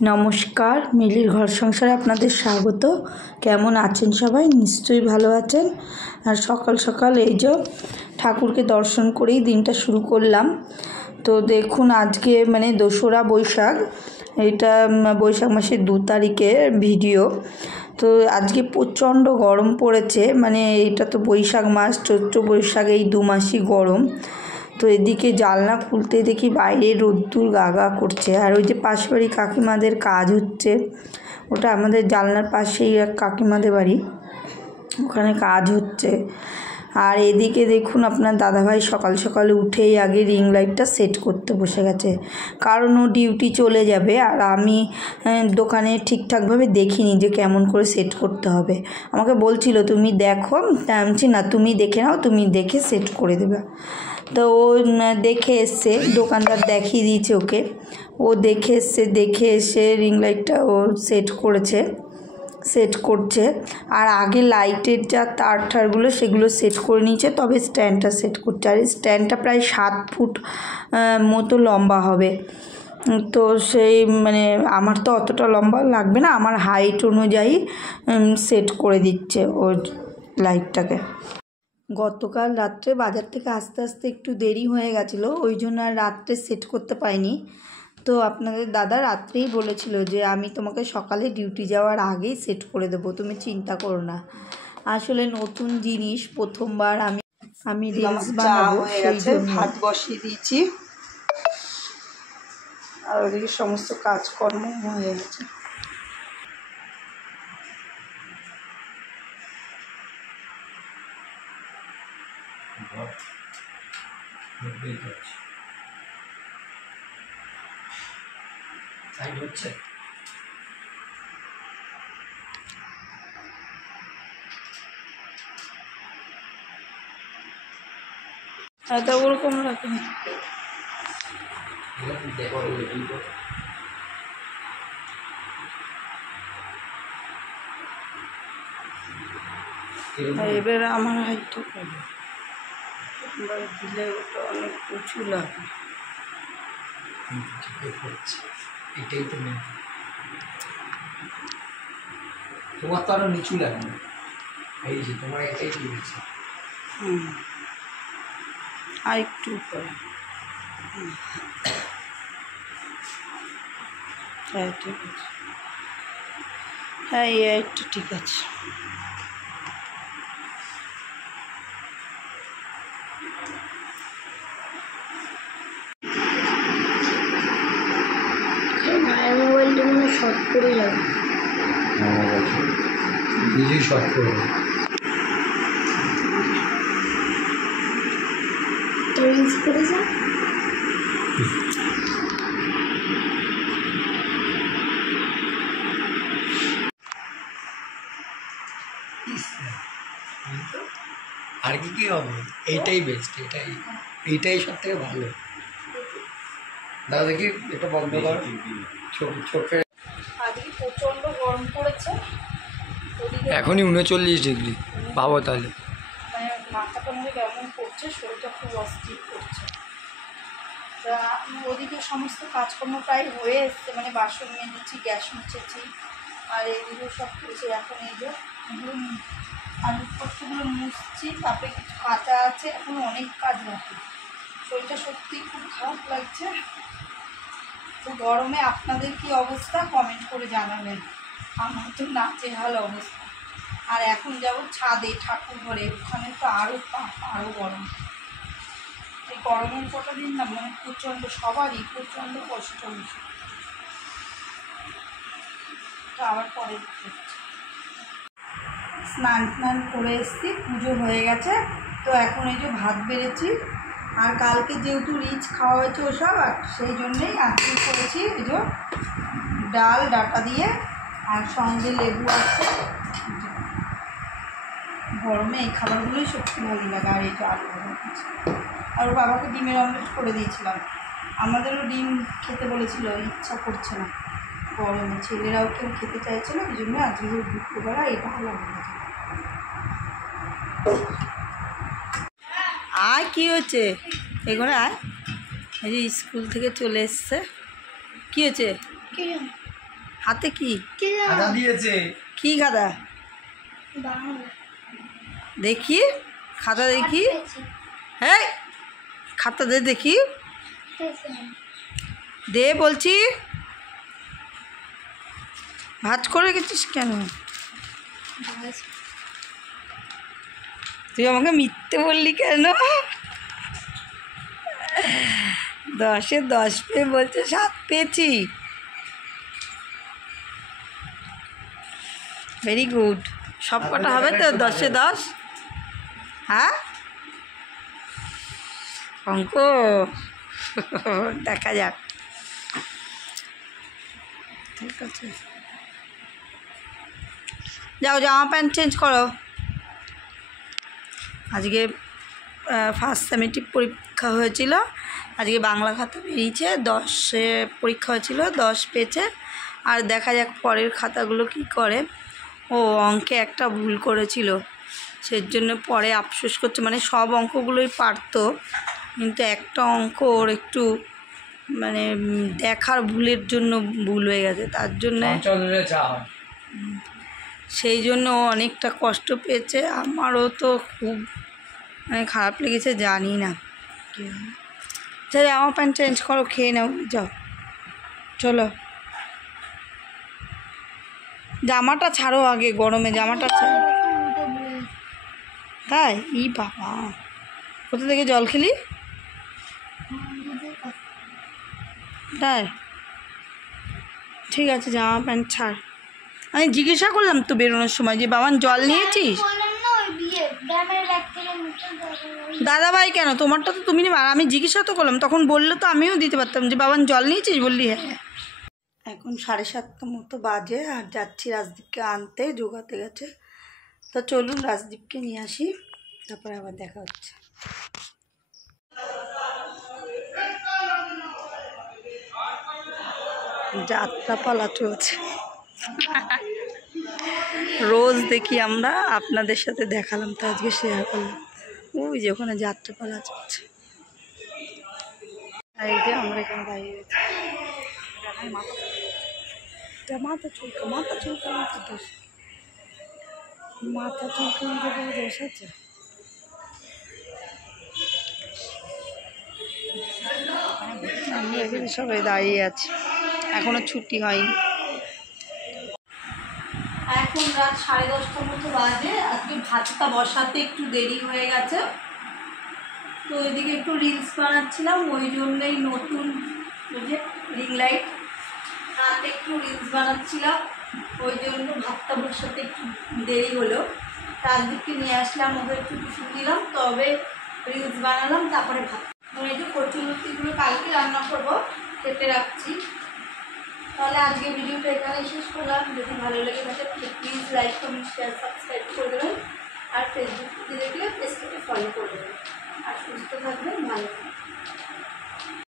নমস্কার, মিলির ঘর সংসারে আপনাদের স্বাগত। কেমন আছেন সবাই? নিশ্চয়ই ভালো আছেন। আর সকাল সকাল এই যে ঠাকুরকে দর্শন করেই দিনটা শুরু করলাম। তো দেখুন, আজকে মানে 2রা বৈশাখ, এটা বৈশাখ মাসের 2 তারিখের ভিডিও। তো আজকে প্রচণ্ড গরম পড়েছে, মানে এটা তো বৈশাখ মাস, চৈত্র বৈশাখ এই 2 মাসই গরম। তো এদিকে জানলা খুলতে দেখি বাইরে রোদ্দুর গাগা করছে, আর ওই যে পাশ বাড়ি কাকিমাদের কাজ হচ্ছে, ওটা আমাদের জানলার পাশেই এক কাকিমাদের বাড়ি, ওখানে কাজ হচ্ছে। আর এদিকে দেখুন আপনার দাদাভাই সকাল সকালে উঠেই আগে রিং লাইটটা সেট করতে বসে গেছে, কারণ ও ডিউটি চলে যাবে। আর আমি দোকানে ঠিকঠাকভাবে দেখিনি যে কেমন করে সেট করতে হবে। আমাকে বলছিল তুমি দেখো, আমি না তুমি দেখে নাও, তুমি দেখে সেট করে দেবে। তো ও দেখে এসছে, দোকানদার দেখিয়ে দিয়েছে ওকে, ও দেখে এসে রিং লাইটটা ও সেট করছে। আর আগে লাইটের যা তারগুলো সেগুলো সেট করে নিয়েছে, তবে স্ট্যান্ডটা সেট করছে। আর স্ট্যান্ডটা প্রায় 7 ফুট মতো লম্বা হবে। তো সেই মানে আমার তো অতটা লম্বা লাগবে না, আমার হাইট অনুযায়ী সেট করে দিচ্ছে ওর লাইটটাকে। গতকাল রাত্রে বাজার থেকে আসতে একটু দেরি হয়ে গেছিলো, ওই জন্য আর রাত্রে সেট করতে পাইনি। তো আপনাদের দাদা রাত্রেই বলেছিল যে আমি তোমাকে সকালে ডিউটি যাওয়ার আগেই সেট করে দেবো, তুমি চিন্তা করো না। আসলে নতুন জিনিস, প্রথমবার আমি রিলস বানাবো, সেই জন্য ভাত বসিয়ে দিয়েছি। আর ওদিকে সমস্ত কাজকর্ম হয়ে গেছে। এটা ওরকম রাখেন। এবার আমার হাইটটা করবো, এবার দিলে ওটা অনেক উঁচু লাগে। এটাই তো মেন, তোমার তো আরো নিচু লাগে না, এই যে তোমার এটাই ঠিক আছে। আর একটু উপরে। হ্যাঁ ঠিক আছে, হ্যাঁ একটু ঠিক আছে। মোবাইলটা মানে শর্ট করে যাবে, নিজেই শর্ট করবে। রিলস করে যা। আর কি হবে, এইটাই বেস্ট, এইটাই সব থেকে ভালো। দাদা দেখি এটা বন্ধ কর, চোখে আজকে প্রচণ্ড গরম পড়েছে, এখনই 39 ডিগ্রি, ভাবো তাহলে। মানে মাথাটা মধ্যে কেমন করছে, শরীরটা খুব অস্থির করছে। তা ওদিকে সমস্ত কাজকর্ম প্রায় হয়ে এসছে, মানে বাসন মেজেছি, গ্যাস মুছেছি, আর এইগুলো সব করছি। এখন এই যে আলুপত্রগুলো মুছছি, তারপরে কিছু কাঁচা আছে, এখন অনেক কাজ বাকি। শরীরটা সত্যিই খুব খারাপ লাগছে। তো গরমে আপনাদের কি অবস্থা কমেন্ট করে জানাবেন। আমার তো নাচেহাল অবস্থা। আর এখন যাবো ছাদে ঠাকুর ঘরে, ওখানে তো আরও গরম। এই গরমের কটা দিন না মানে প্রচণ্ড, সবারই প্রচণ্ড কষ্ট হয়েছে। তো আবার পরে স্নান করে এসেছি, পুজো হয়ে গেছে। তো এখন এই যে ভাত বেড়েছি, আর কালকে যেহেতু রিচ খাওয়া হয়েছে ওসব, আর সেই জন্যেই আজকে করেছি এই যে ডাল ডাটা দিয়ে, আর সঙ্গে লেবু আছে। গরমে এই খাবারগুলোই সত্যি ভালো লাগে। আর এই যে আলু ভাজা আছে, আর ওর বাবাকে ডিমের অমলেট করে দিয়েছিলাম। আমাদেরও ডিম খেতে বলেছিল, ইচ্ছা করছে না গরমে, ছেলেরাও কেউ খেতে চাইছে না, এই জন্য আজকে দুপুরবেলা এই ভালো লাগে। আয় কি হচ্ছে এগুলো, আয়। এই যে স্কুল থেকে চলে এসছে, কি হয়েছে? হাতে কি খাতা দিয়েছে। কি খাতা দেখি, খাতা দেখি। হ্যাঁ, খাতা দে দেখি, দে বলছি। ভাঁজ করে গেছিস কেন? তুই আমাকে মিথ্যে বললি কেন? 10-এ 10 পেয়ে বলছে 7 পেয়েছি। Very good. সব কটা হবে তো 10-এ 10? হ্যাঁ, অঙ্ক দেখা যাক। ঠিক আছে, যাও জামা প্যান্ট চেঞ্জ করো। আজকে ফার্স্ট সেমিস্টার পরীক্ষা হয়েছিল। আজকে বাংলা খাতা বেরিয়েছে, 10-এ পরীক্ষা হয়েছিল, 10 পেয়েছে। আর দেখা যাক পরের খাতাগুলো কি করে। ও অঙ্কে একটা ভুল করেছিল, সেই জন্য পরে আফসোস করছে। মানে সব অঙ্কগুলোই পারতো, কিন্তু একটা অঙ্ক ওর একটু মানে দেখার ভুলের জন্য ভুল হয়ে গেছে, তার জন্য সেই জন্য ও অনেকটা কষ্ট পেয়েছে। আমারও তো খুব মানে খারাপ লেগেছে, জানি না। আচ্ছা, জামা প্যান্ট চেঞ্জ করো, খেয়ে নাও, যাও চলো। জামাটা ছাড়ো আগে, গরমে জামাটা ছাড়ো। তাই? ই বাবা, কোথা থেকে জল খেলি? তাই? ঠিক আছে, জামা প্যান্ট ছাড়। আমি জিজ্ঞাসা করলাম তো বেরোনোর সময় যে বাবান জল নিয়েছিস? দাদাভাই কেন, তোমারটা তো তুমি নিবে। আর আমি জিজ্ঞাসা তো করলাম, তখন বললো তো আমিও দিতে পারতাম যে বাবান জল নিয়েছিস, বললি হ্যাঁ। এখন 7:30 মতো বাজে, আর যাচ্ছি রাজদীপকে আনতে, যোগাতে গেছে। তো চলুন রাজদীপকে নিয়ে আসি, তারপরে আবার দেখা হচ্ছে। যাত্রাপালা চলছে, রোজ দেখি আমরা, আপনাদের সাথে দেখালাম তো আজকে শেয়ার করলাম। ওই যে ওখানে যাত্রাপালা চলছে, আর এই যে আমরা এখানে দাঁড়িয়ে রয়েছি। মাথা চুলকা, মাথা চুলকা, মাথা দোষ, মাথা চুলকানোর কোনো দোষ আছে? আমরা এখানে সবাই দাঁড়িয়ে আছি, এখনো ছুটি হয়নি। এখন রাত 10:30 মতো বাজে। আজকে ভাতটা বসাতে একটু দেরি হয়ে গেছে, তো ওইদিকে একটু রিলস বানাচ্ছিলাম, ওই জন্যই নতুন ওই যে রিং লাইট হাতে একটু রিলস বানাচ্ছিলাম, ওই জন্য ভাতটা বসাতে একটু দেরি হলো। রাজদীপকে নিয়ে আসলাম, ওকে একটু টিফিন দিলাম, তবে রিলস বানালাম, তারপরে ভাত। এই যে কচুরুটিগুলো কালকে রান্না করবো, কেটে রাখছি। তাহলে আজকে ভিডিওটা এখানেই শেষ করলাম। যদি ভালো লেগে থাকে please like, comment, share, subscribe করে দেবেন। আর ফেসবুক থেকে দেখলে পেজটাকে ফলো করে দেবেন। আর সুস্থ থাকবেন, ভালো থাকবেন।